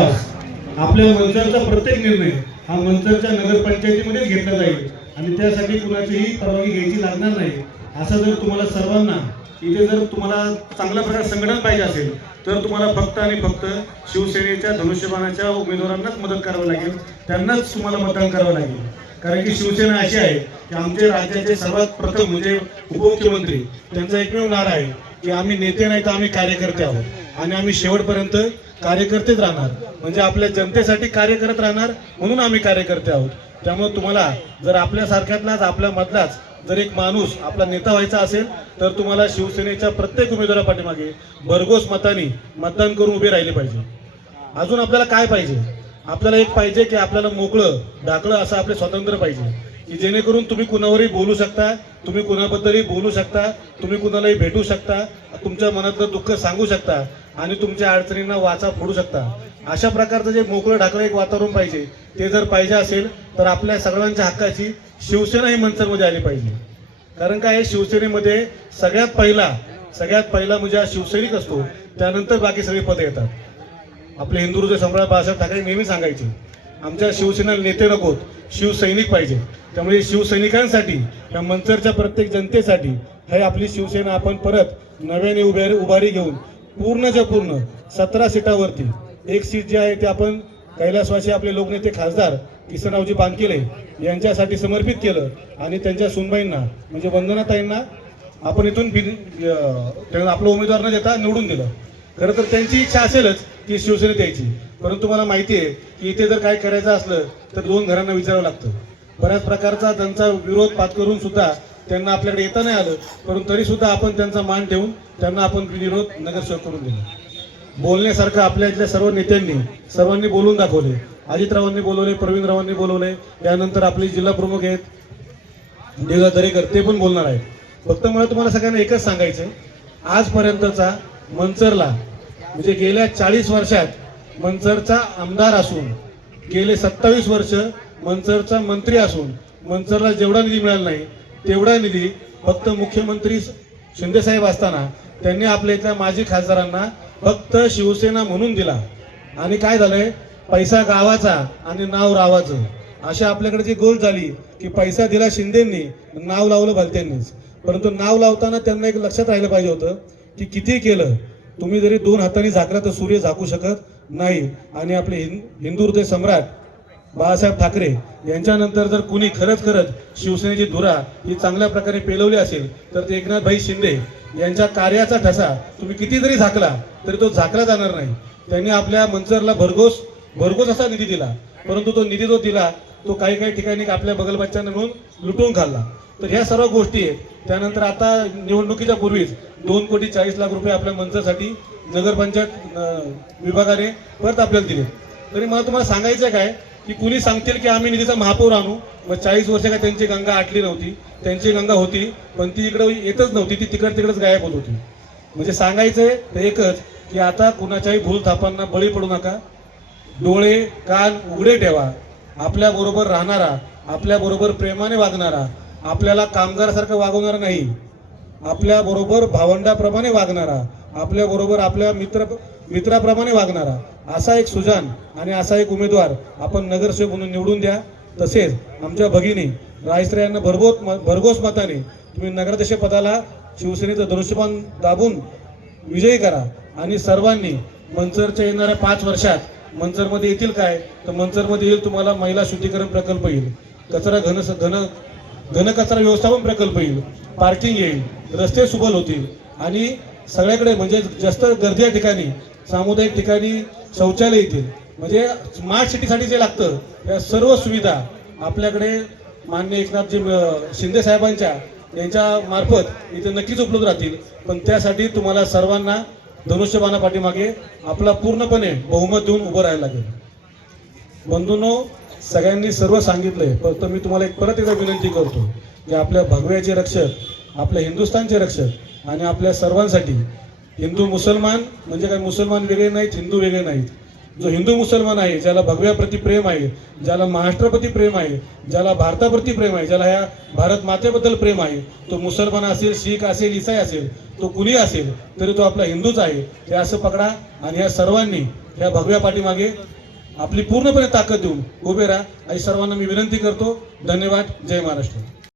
विश्वास आपल्या मंचांचा प्रत्येक निर्णय हा मंचांच्या नगरपंचायतीमध्येच घेतला जाईल. आणि त्यासाठी कुणाचीही परवानगी घ्यायची लागणार नाही. असं जर तुम्हाला सर्वांना इथे जर तुम्हाला चांगल्या प्रकारे संघटन पाहिजे असेल तर तुम्हाला फक्त आणि फक्त शिवसेनेच्या धनुष्यबाणाच्या उमेदवारांनाच मदत करावी लागेल. त्यांनाच तुम्हाला मतदान करावं लागेल. कारण की शिवसेना अशी आहे की आमचे राज्याचे सर्वात प्रथम म्हणजे उपमुख्यमंत्री त्यांचा एकमेव नारा आहे की आम्ही नेते नाही तर आम्ही कार्यकर्ते आहोत. आणि आम्ही शेवटपर्यंत कार्यकर्तेच राहणार. म्हणजे आपल्या जनतेसाठी कार्य करत राहणार म्हणून आम्ही कार्यकर्ते आहोत. त्यामुळे तुम्हाला जर आपल्यासारख्यातलाच आपल्या मधलाच जर एक माणूस आपला नेता व्हायचा असेल तर तुम्हाला शिवसेनेच्या प्रत्येक उमेदवारा पाठीमागे भरघोस मताने मतदान करून उभे राहिले पाहिजे. अजून आपल्याला काय पाहिजे? आपल्याला एक पाहिजे की आपल्याला मोकळं ढाकळं असं आपले स्वातंत्र्य पाहिजे. की जेणेकरून तुम्ही कुणावरही बोलू शकता तुम्ही कुणाबद्दलही बोलू शकता तुम्ही कुणालाही भेटू शकता तुमच्या मनातलं दुःख सांगू शकता आणि तुमच्या अडचणींना वाचा फोडू शकता. अशा प्रकारचं जे मोकळं ढाकळं एक वातावरण पाहिजे. ते जर पाहिजे असेल तर आपल्या सगळ्यांच्या हक्काची शिवसेना ही मंचरमध्ये आली पाहिजे. कारण काय शिवसेनेमध्ये सगळ्यात पहिला सगळ्यात पहिला म्हणजे हा शिवसैनिक असतो. त्यानंतर बाकी सगळी पदं येतात. आपले हिंदूचे सम्राट बाळासाहेब ठाकरे नेहमी सांगायचे आमच्या शिवसेना नेते नकोत शिवसैनिक पाहिजे. त्यामुळे शिवसैनिकांसाठी या मंचरच्या प्रत्येक जनतेसाठी हे आपली शिवसेना आपण परत नव्याने उभे उभारी घेऊन पूर्णच्या पूर्ण सतरा सीटावरती. एक सीट जी आहे ते आपण कैलासवासी आपले लोकनेते खासदार किसनरावजी बांकिले यांच्यासाठी समर्पित केलं आणि त्यांच्या सुनबाईंना म्हणजे वंदनाताईंना आपण इथून बिन त्यांना आपलं उमेदवार न देता निवडून दिलं. खरं तर त्यांची इच्छा असेलच की शिवसेनेत यायची. परंतु मला माहिती आहे की इथे जर काय करायचं असलं तर दोन घरांना विचारावं लागतं. बऱ्याच प्रकारचा त्यांचा विरोध पात्करून सुद्धा त्यांना आपल्याकडे येता नाही आलं परंतु तरी सुद्धा आपण त्यांचा मान ठेवून त्यांना आपण विरोध नगरसेवक करून दिला. बोलण्यासारखं आपल्या इथल्या सर्व नेत्यांनी सर्वांनी बोलून दाखवले. अजितरावांनी बोलवले प्रवीणरावांनी बोलवले. त्यानंतर आपले जिल्हा प्रमुख आहेत. देवा दरेकर ते पण बोलणार आहेत. फक्त मला तुम्हाला सगळ्यांना एकच सांगायचं आजपर्यंतचा मंचरला म्हणजे गेल्या चाळीस वर्षात मंचरचा आमदार असून गेले सत्तावीस वर्ष मंचरचा मंत्री असून मंचरला जेवढा निधी मिळाला नाही तेवढा निधी फक्त मुख्यमंत्री शिंदेसाहेब असताना त्यांनी आपल्या इथल्या माजी खासदारांना फक्त शिवसेना म्हणून दिला. आणि काय झालंय? पैसा गावाचा आणि नाव रावाचं. अशी आपल्याकडे जी गोल झाली की पैसा दिला शिंदेंनी नाव लावलं भलत्यांनीच. परंतु नाव लावताना त्यांना एक लक्षात राहिलं पाहिजे होतं की किती केलं? तुम्ही जरी दोन हातांनी झाकला तर सूर्य झाकू शकत नाही. आणि आपले हिंद हिंदू हृदय सम्राट बाळासाहेब ठाकरे यांच्यानंतर जर कुणी खरंच खरंच शिवसेनेची धुरा ही चांगल्या प्रकारे पेलवली असेल तर ते एकनाथभाई शिंदे यांच्या कार्याचा ठसा तुम्ही किती जरी झाकला तरी तो झाकला जाणार नाही. त्यांनी आपल्या मंचरला भरघोस भरघोस असा निधी दिला. परंतु तो निधी जो दिला तो काही काही ठिकाणी आपल्या बगलबच्च्यांना मिळून लुटून खाल्ला. तर ह्या सर्व गोष्टी आहेत. त्यानंतर आता निवडणुकीच्या पूर्वीच दोन कोटी चाळीस लाख रुपये आपल्या मंचासाठी नगरपंचायत विभागाने परत आपल्याला दिले. तरी मला तुम्हाला सांगायचं काय की कुणी सांगतील की आम्ही निधीचा महापौर आणू? मग चाळीस वर्ष काय त्यांची गंगा आटली नव्हती त्यांची गंगा होती पण ती इकडं येतच नव्हती ती तिकड तिकडच गायब होत होती. म्हणजे सांगायचंय तर एकच की आता कुणाच्याही भूल थापांना बळी पडू नका. डोळे कान उघडे ठेवा. आपल्या बरोबर राहणारा आपल्या बरोबर प्रेमाने वागणारा आपल्याला कामगारासारखं वागवणारा नाही. आपल्या बरोबर भावंडाप्रमाणे वागणारा आपल्या बरोबर आपल्या मित्र मित्राप्रमाणे वागणारा असा एक सुजान आणि असा एक उमेदवार आपण नगरसेवक म्हणून निवडून द्या. तसेच आमच्या भगिनी रायस्त्रे यांना भरघोस भरघोस मताने तुम्ही नगराध्यक्ष पदाला शिवसेनेचं धनुष्यबाण दाबून विजयी करा. आणि सर्वांनी मंचरच्या येणाऱ्या पाच वर्षात मंचरमध्ये येतील काय? तर मंचरमध्ये येईल तुम्हाला महिला शुद्धीकरण प्रकल्प येईल. कचरा घन घन घनकचरा व्यवस्थापन प्रकल्प येईल पार्किंग येईल रस्ते सुबल होतील. आणि सगळ्याकडे म्हणजे जास्त गर्दी या ठिकाणी सामुदायिक ठिकाणी शौचालय येतील. म्हणजे स्मार्ट सिटीसाठी जे लागतं या सर्व सुविधा आपल्याकडे मान्य एकनाथजी शिंदे साहेबांच्या यांच्या मार्फत इथे नक्कीच उपलब्ध राहतील. पण त्यासाठी तुम्हाला सर्वांना धनुष्यबाणा पाठीमागे आपला पूर्णपणे बहुमत देऊन उभं राहायला लागेल. बंधूंनो सगळ्यांनी सर्व सांगितलंय. फक्त मी तुम्हाला एक परत एकदा विनंती करतो की आपल्या भगव्याचे रक्षक आपल्या हिंदुस्थानचे रक्षक आणि आपल्या सर्वांसाठी हिंदू मुसलमान म्हणजे काय मुसलमान वेगळे नाहीत हिंदू वेगळे नाहीत. जो हिंदू मुसलमान आहे ज्याला भगव्याप्रती प्रेम आहे ज्याला महाराष्ट्राप्रती प्रेम आहे ज्याला भारताप्रती प्रेम आहे ज्याला ह्या भारत मातेबद्दल प्रेम आहे तो मुसलमान असेल शीख असेल इसाई असेल तो कुणी असेल तरी तो आपला हिंदूच आहे. हे असं पकडा आणि या सर्वांनी ह्या भगव्या पाठीमागे आपली पूर्णपणे ताकद देऊन उभे राहा. आणि सर्वांना मी विनंती करतो. धन्यवाद. जय महाराष्ट्र.